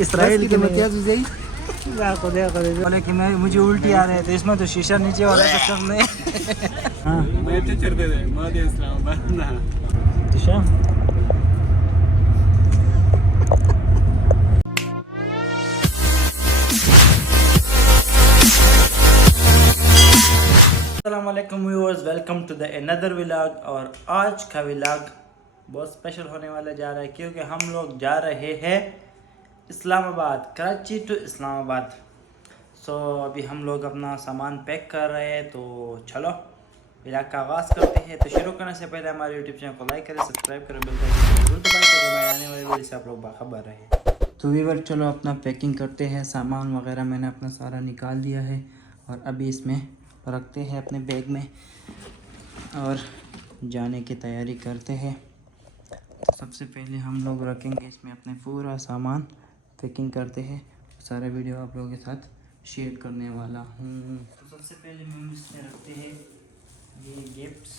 Israel के बोले कि मैं मुझे उल्टी आ रहे थे, इसमें तो शीशा नीचे वाला चक्कर नहीं। हाँ अस्सलाम वालेकुम viewers, welcome to the another vlog. और आज का व्लॉग बहुत स्पेशल होने वाला जा रहा है क्योंकि हम लोग जा रहे हैं इस्लामाबाद, कराची टू इस्लामाबाद। सो अभी हम लोग अपना सामान पैक कर रहे हैं, तो चलो व्लॉग का आगाज़ करते हैं। तो शुरू करने से पहले हमारे यूट्यूब चैनल को लाइक करें, सब्सक्राइब करें, बेल आइकन जरूर दबाएं ताकि हमारे आने वाली वीडियो से आप लोग बाखबर रहें। तो व्यूअर चलो अपना पैकिंग करते हैं। सामान वगैरह मैंने अपना सारा निकाल दिया है और अभी इसमें रखते हैं अपने बैग में और जाने की तैयारी करते हैं। तो सबसे पहले हम लोग रखेंगे इसमें अपने पूरा सामान, पैकिंग करते हैं। सारा वीडियो आप लोगों के साथ शेयर करने वाला हूँ। तो सबसे पहले हम इसमें रखते हैं ये गिफ्ट्स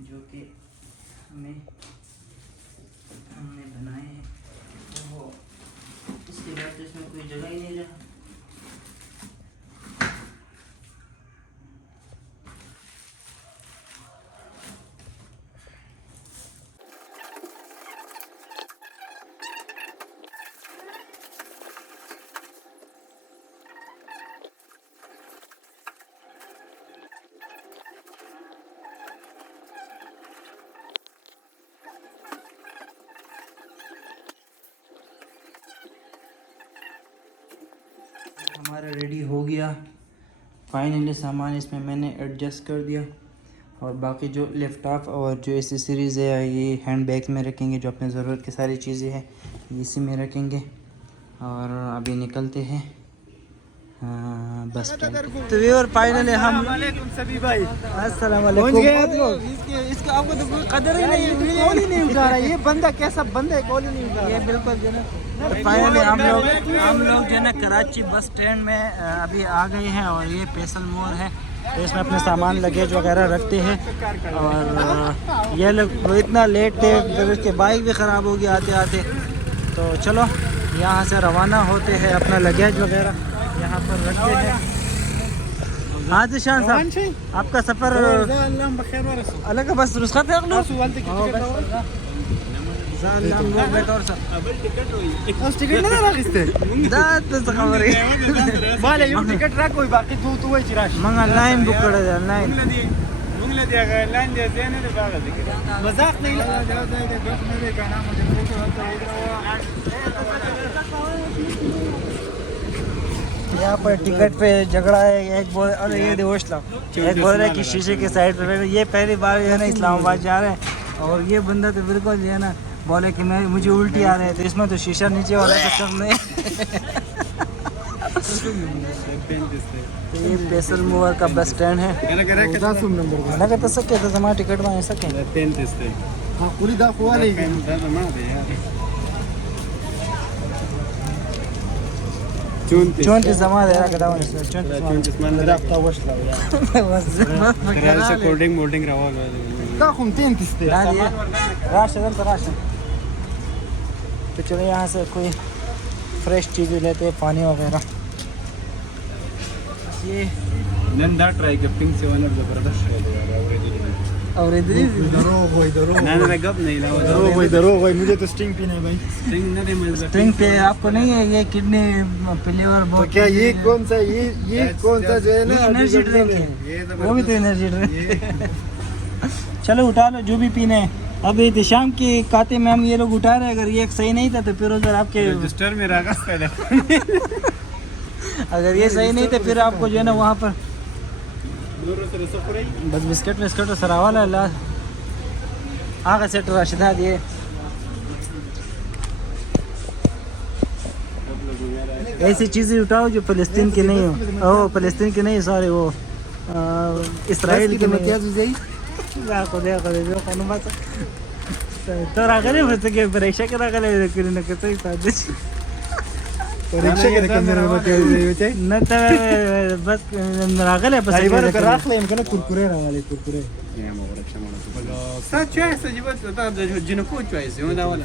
जो कि हमने बनाए हैं। तो इसके बाद तो इसमें कोई जगह ही नहीं रहा। हमारा रेडी हो गया फाइनली सामान। इसमें मैंने एडजस्ट कर दिया और बाकी जो लैपटॉप और जो एसेसरीज़ है ये हैंड बैग में रखेंगे। जो अपने ज़रूरत की सारी चीज़ें हैं इसी में रखेंगे और अभी निकलते हैं बस। तो व्यूअर फाइनली हम सभी भाई अस्सलाम वालेकुम। इसका आपको तो कोई कदर ही नहीं है, कॉल ही नहीं उठा रहा है। ये बंदा कैसा बंदा है, कॉल ही नहीं उठा रहा है। ये बिल्कुल जो ना फाइनली हम लोग जो है ना कराची बस स्टैंड में अभी आ गए हैं और ये फैसल मोड़ है। तो इसमें अपने सामान लगेज वगैरह रखते हैं और ये लोग इतना लेट थे, फिर उसके बाइक भी ख़राब हो गया आते आते। तो चलो यहाँ से रवाना होते हैं, अपना लगेज वगैरह यहाँ पर रखते हैं। हाँ जिशान साहब, आपका सफ़र अलग बस रुस्खत है लाइन बुक कर लाइन मजाक नहीं। यहाँ पर टिकट पे झगड़ा है। एक बोल अरे ये दोस्त एक बोल रहे कि शीशे के साइड पे। ये पहली बार जो है ना इस्लामाबाद जा रहे हैं और ये बंदा तो बिल्कुल जो है ना बोले कि मुझे उल्टी आ रहे थे, इसमें तो शीशा नीचे वाला चक्कर नहीं। तो ये फैसल मोड़ का बस स्टैंड है। हमारा टिकट में सके चौंतीस जमा दे रहा राशन। तो चलो यहाँ से कोई फ्रेश चीज़ें लेते हैं, पानी वगैरह। ये नंदा ट्राई के पिंक से वाला ज़बरदस्त है और इधर मुझे तो स्टिंग पीना है भाई। स्टिंग पे आपको नहीं है, ये किडनी फ्लेवर बहुत। तो क्या ये कौन सा जो है ना एनर्जी ड्रिंक है, वो भी तो एनर्जी ड्रिंक। चलो उठा लो जो भी पीने हैं। अब ये शाम के काते में हम ये लोग उठा रहे हैं। अगर ये सही नहीं था तो फिर उधर आपके रजिस्टर में रखा पहले। अगर ये सही नहीं था फिर आपको जो है ना वहाँ पर बस बिस्किट और सरावाला ला आगे सेट राशिदा दिए। ऐसी चीज़ें उठाओ जो फ़लस्तीन की नहीं हो। ओ फ़लस्तीन की नहीं, सॉरी वो इसराइल की नहीं। तो रागले बसते के परीक्षा के रागले करी न करते साथ परीक्षा के कमरे में बताइए न त बस रागले बस एक बार राख ले इनके कुरकुरे रागले कुरकुरे ये मो रक्षा मानो साथ चॉइस जीवन तो जिनको चॉइस है ना वाला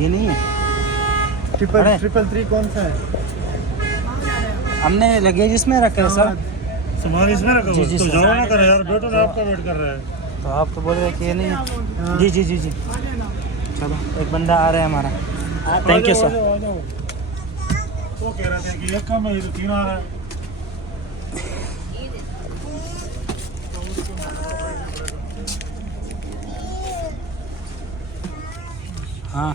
ये नहीं है ट्रिपल थ्री कौन सा है हमने लगेज इसमें रखा है सर सामान इसमें रखा जी, जी, तो सर। जाओ ना करे यार बैठो ना आपका वेट कर रहा है तो आप तो बोल रहे हैं कि ये नहीं है जी जी जी जी चलो एक बंदा आ रहा है हमारा थैंक यू सर वो कह रहा था कि एक कम है ये तो तीन आ रहा है हाँ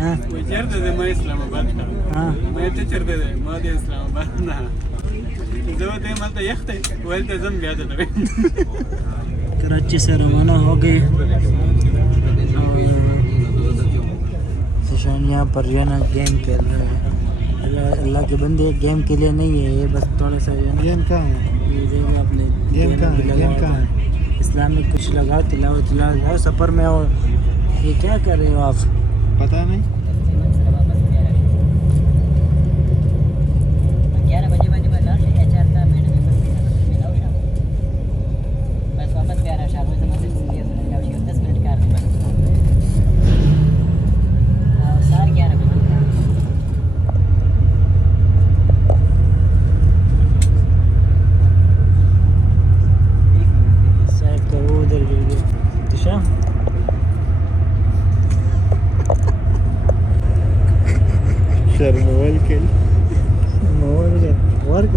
हाँ चढ़ते थे मैं इस्लामाबाद का हाँ मैं तो चढ़ते थे मैं इस्लामाबाद ना जो थे मैं तो यख थे वही तो जम गया था कराची से रवाना हो गए और सुशान यहाँ पर जो है ना गेम खेल रहे हैं अल्लाह के बंदे गेम के लिए नहीं है ये बस थोड़ा सा जो है ना गेम कहाँ है ये देखो अपने गेम कहाँ है इस्लामिक कुछ लगाओ तिलावत जाओ सफ़र में और ये क्या कर रहे हो आप पता नहीं 11 बजे लास्ट HR का मैडम मिलाओ शाम बस वापस भी आ रहा शाम में समझ से 10 मिनट का सार 11 बजे साहब का वो उधर गिर गया दिशा मोबाइल के वर्क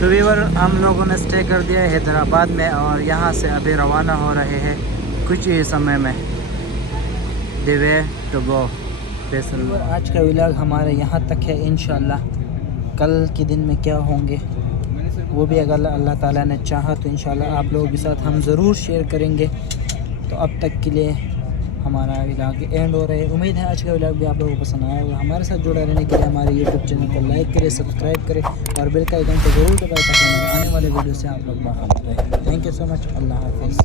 तो वीवर हम लोगों ने स्टे कर दिया है हैदराबाद में और यहाँ से अभी रवाना हो रहे हैं कुछ ही समय में दिवे तो वो आज का व्लॉग हमारे यहाँ तक है इंशाल्लाह कल के दिन में क्या होंगे वो भी अगर अल्लाह ताला ने चाहा तो इंशाल्लाह आप लोगों के साथ हम ज़रूर शेयर करेंगे। तो अब तक के लिए हमारा व्लॉग एंड हो रहा है। उम्मीद है आज का व्लॉग भी आप लोगों को पसंद आया होगा। हमारे साथ जुड़ा रहने के लिए हमारे यूट्यूब चैनल को लाइक करें, सब्सक्राइब करें और बेल का आइकन को ज़रूर दबाएं ताकि हमारे आने वाले वीडियो से आप लोग बाखबर रहें। Thank you so much. Allah हाफिज़।